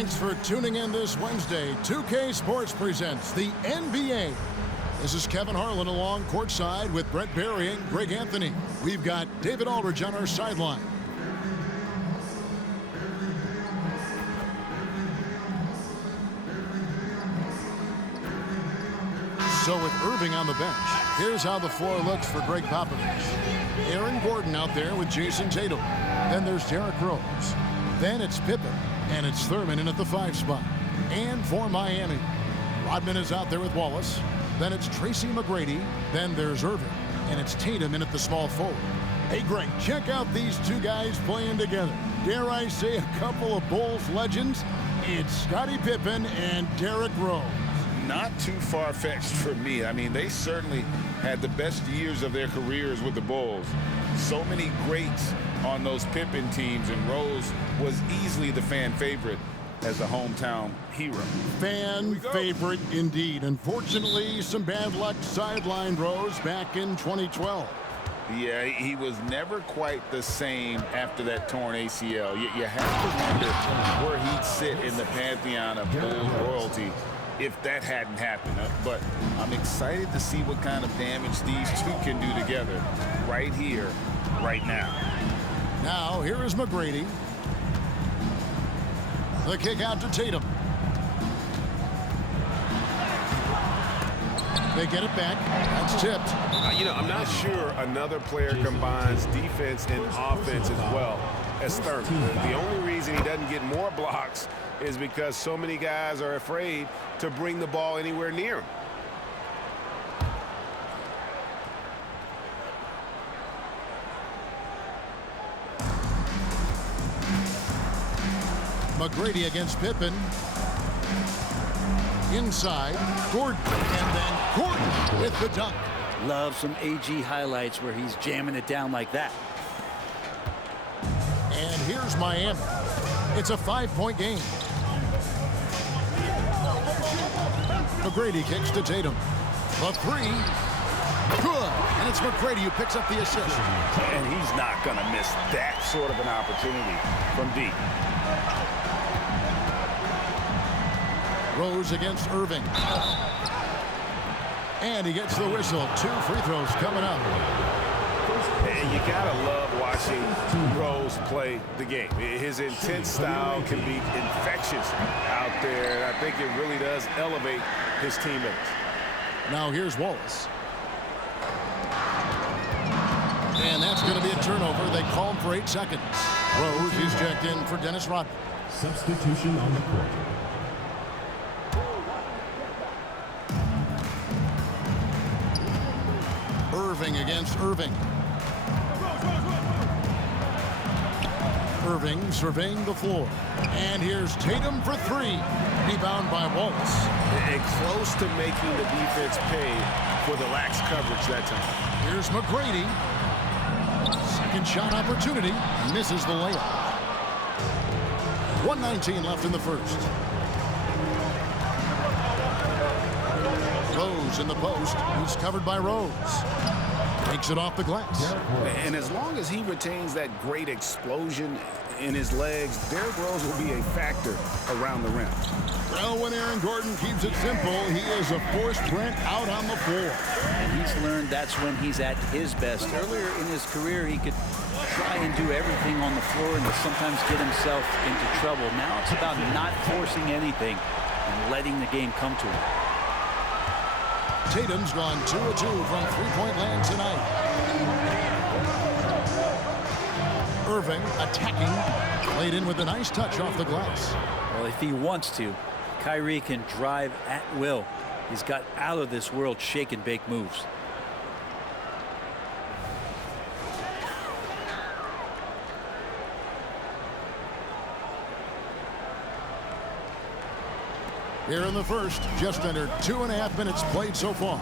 Thanks for tuning in this Wednesday. 2K Sports presents the NBA. This is Kevin Harlan along courtside with Brent Barry and Greg Anthony. We've got David Aldridge on our sideline. So with Irving on the bench, here's how the floor looks for Greg Popovich. Aaron Gordon out there with Jason Tatum. Then there's Derrick Rose. Then it's Pippen. And it's Thurman in at the 5 spot. And for Miami, Rodman is out there with Wallace. Then it's Tracy McGrady. Then there's Irving. And it's Tatum in at the small forward. Hey, Greg, check out these two guys playing together. Dare I say a couple of Bulls legends? It's Scottie Pippen and Derrick Rose. Not too far-fetched for me. I mean, they certainly had the best years of their careers with the Bulls. So many greats on those Pippen teams, and Rose was easily the fan favorite as a hometown hero. Fan favorite indeed. Unfortunately, some bad luck sidelined Rose back in 2012. Yeah, he was never quite the same after that torn ACL. You have to wonder where he'd sit in the pantheon of Bulls royalty if that hadn't happened. But I'm excited to see what kind of damage these two can do together right here, right now. Now, here is McGrady. The kick out to Tatum. They get it back. That's tipped. I'm not sure another player combines defense and offense as well as Thurman. The only reason he doesn't get more blocks is because so many guys are afraid to bring the ball anywhere near him. McGrady against Pippen. Inside, Gordon. And then Gordon with the dunk. Love some AG highlights where he's jamming it down like that. And here's Miami. It's a 5-point game. McGrady kicks to Tatum. The 3. Good. And it's McGrady who picks up the assist. And he's not going to miss that sort of an opportunity from deep. Rose against Irving. And he gets the whistle. 2 free throws coming up. And you gotta love watching Rose play the game. His intense style can be infectious out there, and I think it really does elevate his teammates. Now here's Wallace. And that's going to be a turnover. They call him for 8 seconds. Rose is checked in for Dennis Rodman. Substitution on the court. Irving against Irving. Irving surveying the floor. And here's Tatum for 3. Rebound by Wallace. And close to making the defense pay for the lax coverage that time. Here's McGrady. Second shot opportunity. Misses the layup. 1:19 left in the first. Rose in the post. He's covered by Rose. Takes it off the glass. And as long as he retains that great explosion in his legs, Derrick Rose will be a factor around the rim. Well, when Aaron Gordon keeps it simple, he is a forced Brent out on the floor. And he's learned that's when he's at his best. Earlier in his career, he could try and do everything on the floor and sometimes get himself into trouble. Now it's about not forcing anything and letting the game come to him. Tatum's gone 2 of 2 from three-point land tonight. Irving attacking. Laid in with a nice touch off the glass. Well, if he wants to, Kyrie can drive at will. He's got out of this world shake and bake moves. Here in the first, just under 2.5 minutes played so far.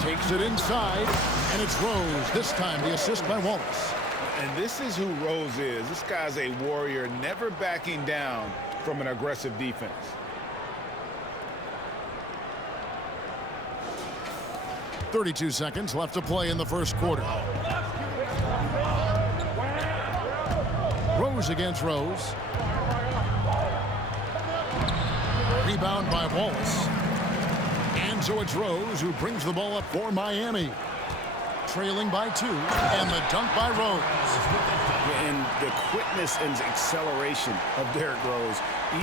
Takes it inside, and it's Rose. This time the assist by Wallace. And this is who Rose is. This guy's a warrior, never backing down from an aggressive defense. 32 seconds left to play in the first quarter. Rose Rose against Rose. Rebound by Wallace. And so it's Rose who brings the ball up for Miami. Trailing by 2, and the dunk by Rose. And the quickness and acceleration of Derrick Rose,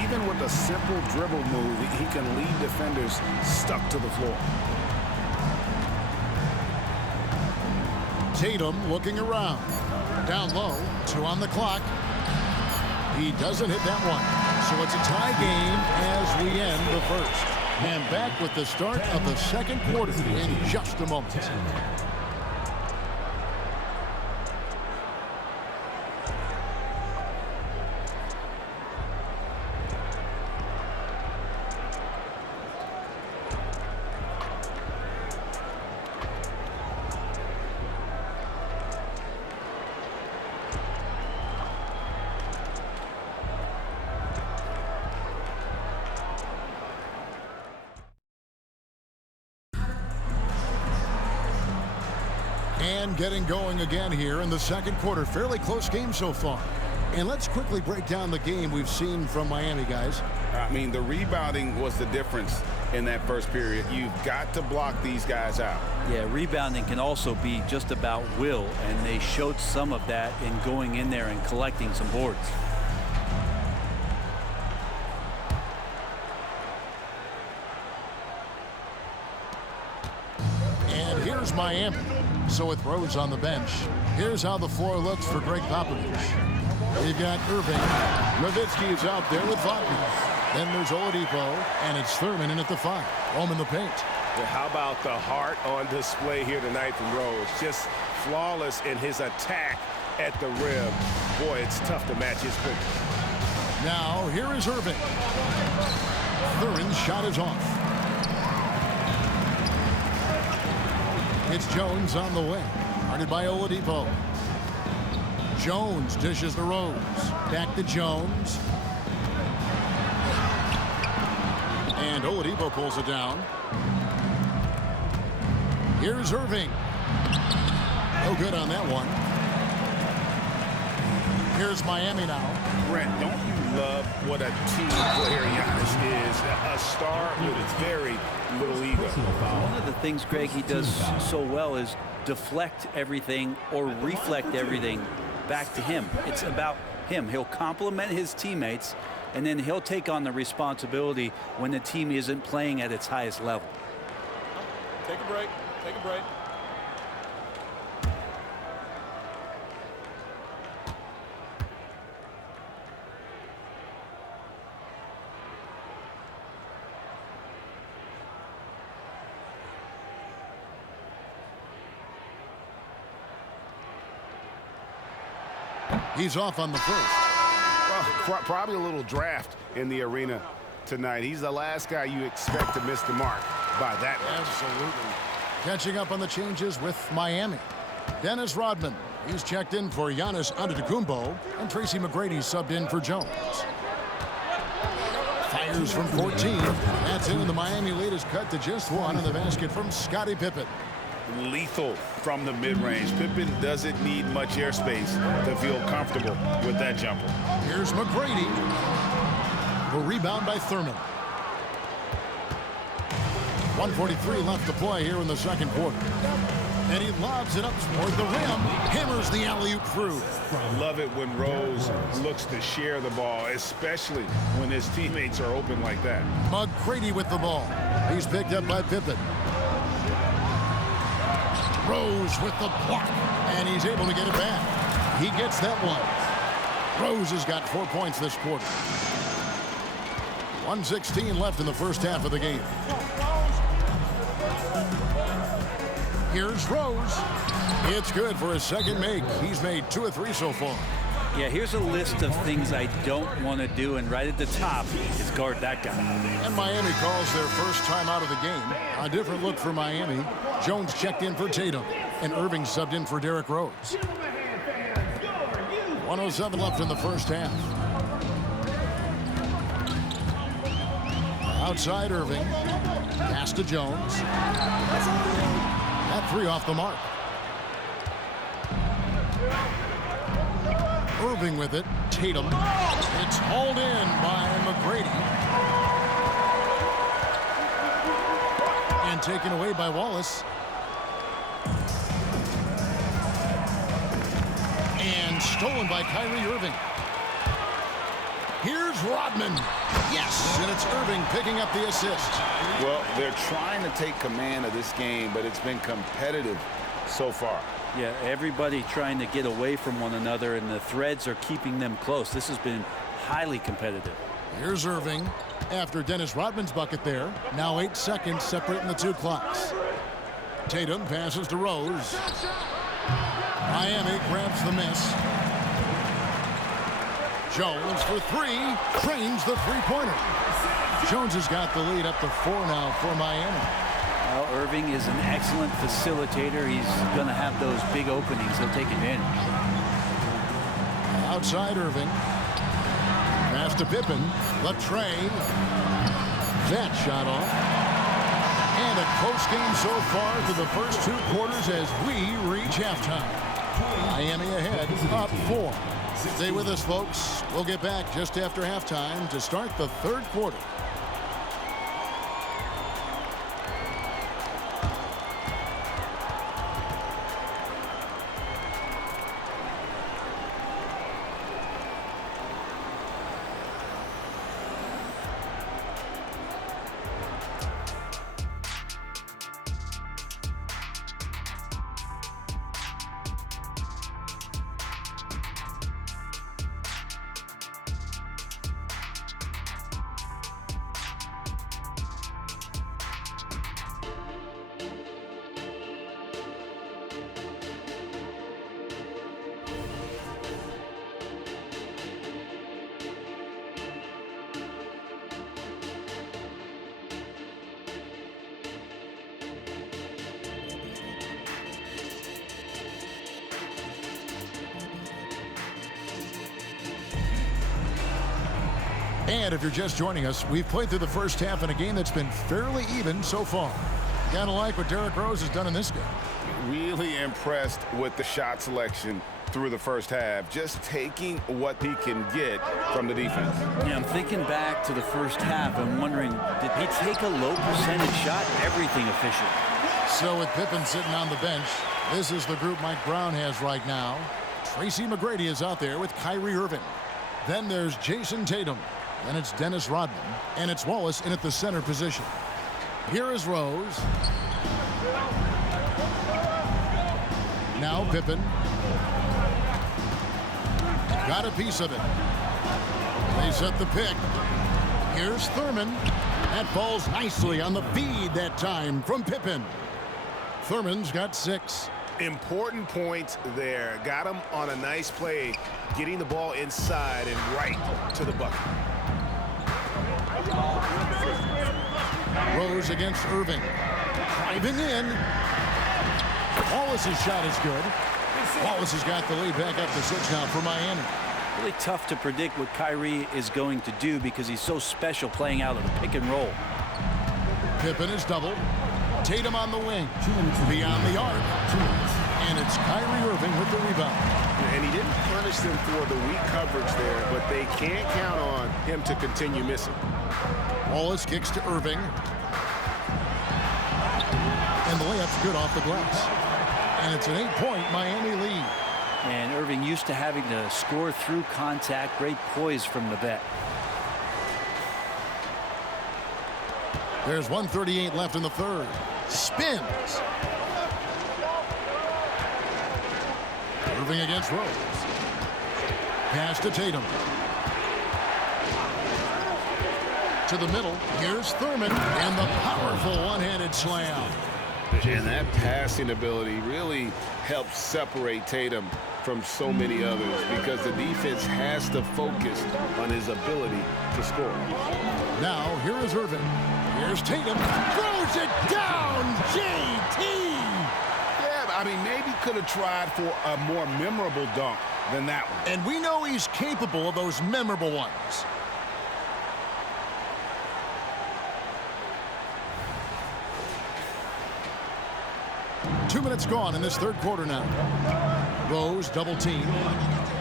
even with a simple dribble move, he can leave defenders stuck to the floor. Tatum looking around. Down low, 2 on the clock. He doesn't hit that one. So it's a tie game as we end the first. And back with the start of the second quarter in just a moment. And getting going again here in the second quarter. Fairly close game so far. And let's quickly break down the game we've seen from Miami, guys. I mean, the rebounding was the difference in that first period. You've got to block these guys out. Yeah, rebounding can also be just about will, and they showed some of that in going in there and collecting some boards. And here's Miami. So with Rose on the bench, here's how the floor looks for Greg Popovich. They've got Irving. Nowitzki is out there with Wagner. Then there's Oladipo, and it's Thurman in at the 5. Home in the paint. Well, how about the heart on display here tonight from Rose? Just flawless in his attack at the rim. Boy, it's tough to match his quickness. Now, here is Irving. Thurman's shot is off. It's Jones on the wing. Guarded by Oladipo. Jones dishes to Rose. Back to Jones. And Oladipo pulls it down. Here's Irving. No good on that one. Here's Miami now. Brent, don't you love what a team player Giannis is? A star with very little ego. One of the things, Greg, he does so well is deflect everything or reflect everything back to him. It's about him. He'll compliment his teammates, and then he'll take on the responsibility when the team isn't playing at its highest level. Take a break. Take a break. He's off on the first. Well, probably a little draft in the arena tonight. He's the last guy you expect to miss the mark by that much. Absolutely. Catching up on the changes with Miami. Dennis Rodman. He's checked in for Giannis Antetokounmpo, and Tracy McGrady subbed in for Jones. Fires from 14. That's in, and the Miami lead is cut to just 1 in the basket from Scottie Pippen. Lethal from the mid-range. Pippen doesn't need much airspace to feel comfortable with that jumper. Here's McGrady. A rebound by Thurman. 1:43 left to play here in the second quarter. And he lobs it up toward the rim. Hammers the alley-oop through. Love it when Rose looks to share the ball, especially when his teammates are open like that. McGrady with the ball. He's picked up by Pippen. Rose with the block, and he's able to get it back. He gets that one. Rose has got 4 points this quarter. 1:16 left in the first half of the game. Here's Rose. It's good for his second make. He's made 2 of 3 so far. Yeah, here's a list of things I don't want to do, and right at the top is guard that guy. And Miami calls their first time out of the game. A different look for Miami. Jones checked in for Tatum, and Irving subbed in for Derrick Rose. 1:07 left in the first half. Outside Irving. Pass to Jones. That 3 off the mark. Irving with it. Tatum. It's hauled in by McGrady. And taken away by Wallace. And stolen by Kyrie Irving. Here's Rodman. Yes, and it's Irving picking up the assist. Well, they're trying to take command of this game, but it's been competitive so far. Yeah, everybody trying to get away from one another, and the threads are keeping them close. This has been highly competitive. Here's Irving after Dennis Rodman's bucket there. Now 8 seconds separating the two clocks. Tatum passes to Rose. Miami grabs the miss. Jones for three. Trains the three-pointer. Jones has got the lead up to 4 now for Miami. Well, Irving is an excellent facilitator. He's going to have those big openings. He'll take advantage. Outside Irving. Pass to Pippen. Latrine. That shot off. And a close game so far through the first 2 quarters as we reach halftime. Miami ahead, up 4. Stay with us, folks. We'll get back just after halftime to start the third quarter. And if you're just joining us, we've played through the first half in a game that's been fairly even so far. Gotta like what Derrick Rose has done in this game. Really impressed with the shot selection through the first half, just taking what he can get from the defense. Yeah, I'm thinking back to the first half. I'm wondering, did he take a low percentage shot? Everything efficient. So with Pippen sitting on the bench, this is the group Mike Brown has right now. Tracy McGrady is out there with Kyrie Irving. Then there's Jason Tatum. Then it's Dennis Rodman. And it's Wallace in at the center position. Here is Rose. Now Pippen. Got a piece of it. They set the pick. Here's Thurman. That falls nicely on the feed that time from Pippen. Thurman's got 6. Important points there. Got him on a nice play, getting the ball inside and right to the bucket. Rose against Irving. Driving in. Wallace's shot is good. Wallace has got the lead back up to 6 now for Miami. Really tough to predict what Kyrie is going to do because he's so special playing out of the pick and roll. Pippen is doubled. Tatum on the wing. Beyond the arc. And it's Kyrie Irving with the rebound. And he didn't punish them for the weak coverage there, but they can't count on him to continue missing. Wallace kicks to Irving. And the layup's good off the glass. And it's an 8-point Miami lead. And Irving used to having to score through contact. Great poise from the vet. There's 1:38 left in the third. Spins. Irving against Rose. Pass to Tatum. To the middle. Here's Thurman. And the powerful one-handed slam. And that passing ability really helps separate Tatum from so many others because the defense has to focus on his ability to score. Now, here is Irving. Here's Tatum. Throws it down. JT. Yeah, I mean, maybe could have tried for a more memorable dunk than that one. And we know he's capable of those memorable ones. Two minutes gone in this third quarter now. Rose double team.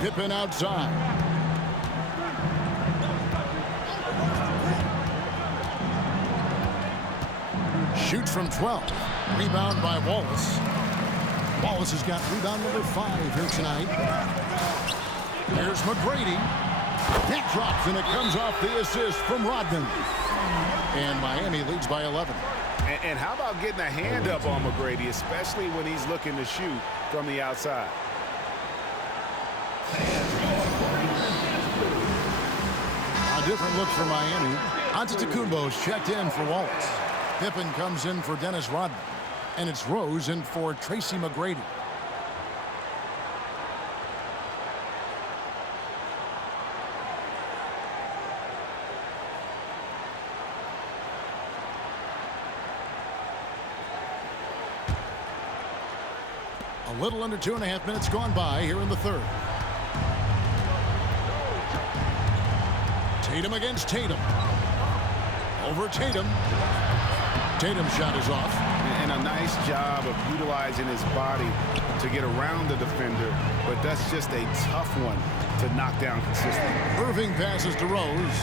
Pippen outside. Shoots from 12. Rebound by Wallace. Wallace has got rebound number 5 here tonight. Here's McGrady. That drops, and it comes off the assist from Rodman. And Miami leads by 11. And how about getting a hand up on McGrady, especially when he's looking to shoot from the outside? A different look for Miami. Antetokounmpo's checked in for Wallace. Pippen comes in for Dennis Rodman. And it's Rose in for Tracy McGrady. A little under 2.5 minutes gone by here in the third. Tatum against Tatum. Over Tatum. Tatum's shot is off. And a nice job of utilizing his body to get around the defender, but that's just a tough one to knock down consistently. Irving passes to Rose.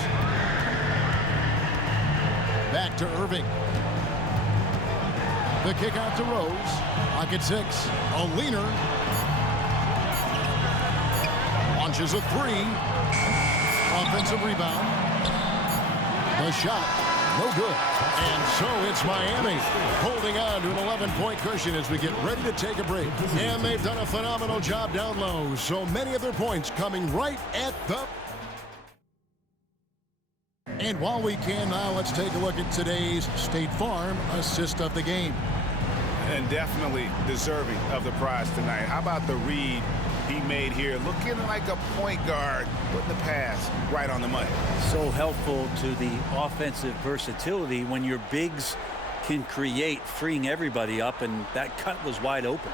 Back to Irving. The kick out to Rose. Lock at 6. A leaner. Launches a 3. Offensive rebound. The shot. No good. And so it's Miami holding on to an 11-point cushion as we get ready to take a break. And they've done a phenomenal job down low. So many of their points coming right at the... And while we can now, let's take a look at today's State Farm assist of the game. And definitely deserving of the prize tonight. How about the read he made here, looking like a point guard, putting the pass right on the money. So helpful to the offensive versatility when your bigs can create, freeing everybody up, and that cut was wide open.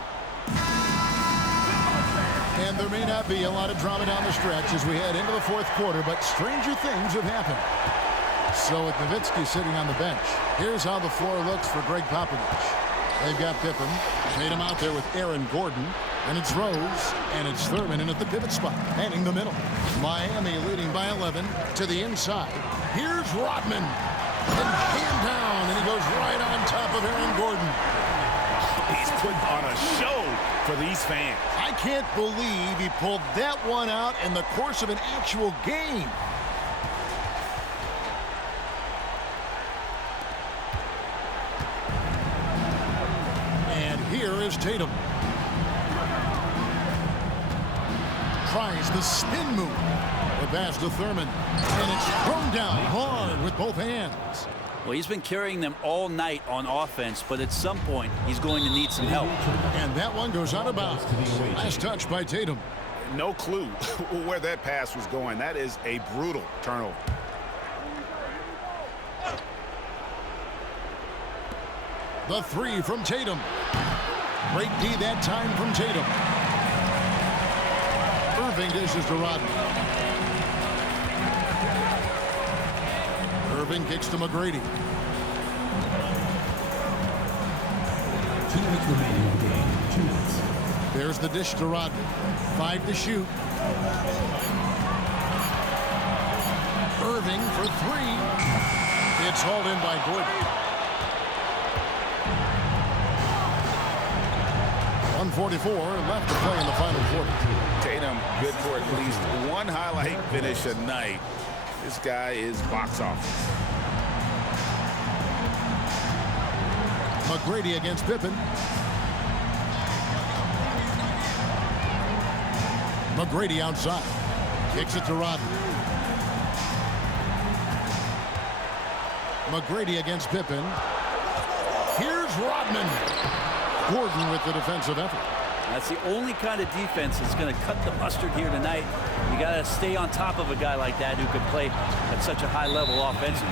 And there may not be a lot of drama down the stretch as we head into the fourth quarter, but stranger things have happened. So with Nowitzki sitting on the bench, here's how the floor looks for Greg Popovich. They've got Pippen. Tatum out there with Aaron Gordon. And it's Rose. And it's Thurman in at the pivot spot, manning the middle. Miami leading by 11 to the inside. Here's Rodman. And hand down. And he goes right on top of Aaron Gordon. He's putting on a show for these fans. I can't believe he pulled that one out in the course of an actual game. Here is Tatum. Tries the spin move. The pass to Thurman. And it's thrown down hard with both hands. Well, he's been carrying them all night on offense, but at some point, he's going to need some help. And that one goes out of bounds. Last touch by Tatum. No clue where that pass was going. That is a brutal turnover. The 3 from Tatum. Great D that time from Tatum. Irving dishes to Rodman. Irving kicks to McGrady. 2 minutes remaining in the game. 2 minutes. There's the dish to Rodman. 5 to shoot. Irving for 3. It's hauled in by Gordon. 1:44 left to play in the final quarter. Tatum good for at least one highlight finish a night. This guy is box office. McGrady against Pippen. McGrady outside. Kicks it to Rodman. McGrady against Pippen. Here's Rodman. Gordon with the defensive effort. That's the only kind of defense that's going to cut the mustard here tonight. You got to stay on top of a guy like that who can play at such a high level offensively.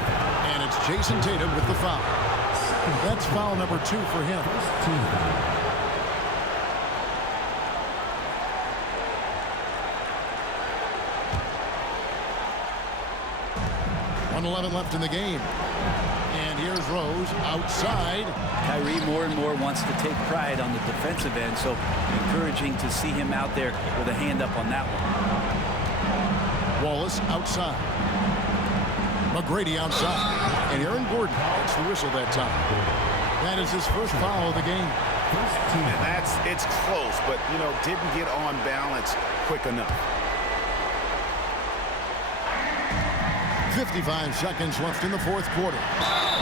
And it's Jason Tatum with the foul. That's foul number 2 for him. 1:11 left in the game. And And here's Rose outside. Kyrie more and more wants to take pride on the defensive end, so encouraging to see him out there with a hand up on that one. Wallace outside. McGrady outside. And Aaron Gordon gets the whistle that time. That is his first foul of the game. And it's close, but, you know, didn't get on balance quick enough. 55 seconds left in the fourth quarter.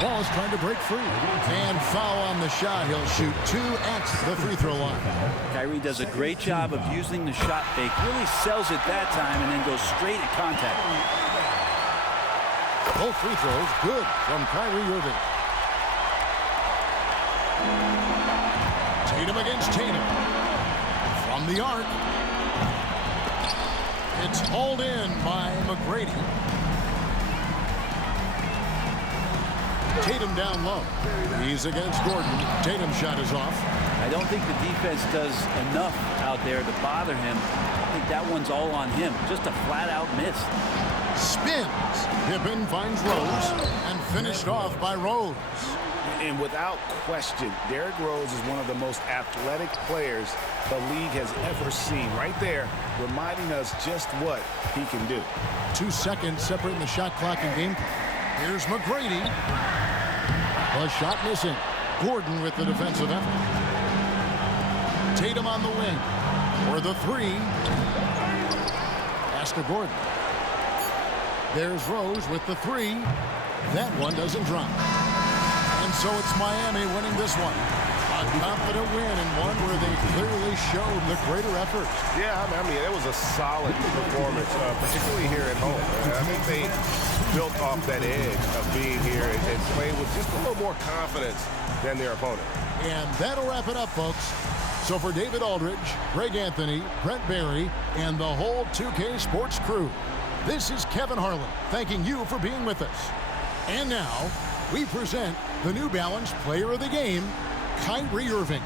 Wallace trying to break free. And foul on the shot. He'll shoot 2 at the free throw line. Kyrie does a great job of using the shot fake. Really sells it that time and then goes straight at contact. Both free throws good from Kyrie Irving. Tatum against Tatum. From the arc. It's hauled in by McGrady. Tatum down low. He's against Gordon. Tatum's shot is off. I don't think the defense does enough out there to bother him. I think that one's all on him. Just a flat-out miss. Spins. Pippen finds Rose and finished off by Rose. And without question, Derrick Rose is one of the most athletic players the league has ever seen. Right there, reminding us just what he can do. 2 seconds separating the shot clock and game clock. Here's McGrady. The shot missing. Gordon with the defensive effort. Tatum on the wing. For the 3. Pass to Gordon. There's Rose with the 3. That one doesn't drop. And so it's Miami winning this one. A confident win and one where they clearly showed the greater effort. Yeah, I mean, it was a solid performance, particularly here at home. I think they built off that edge of being here and played with just a little more confidence than their opponent. And that'll wrap it up, folks. So for David Aldridge, Greg Anthony, Brent Barry, and the whole 2K Sports crew, this is Kevin Harlan thanking you for being with us. And now, we present the New Balance Player of the Game, Kyrie Irving.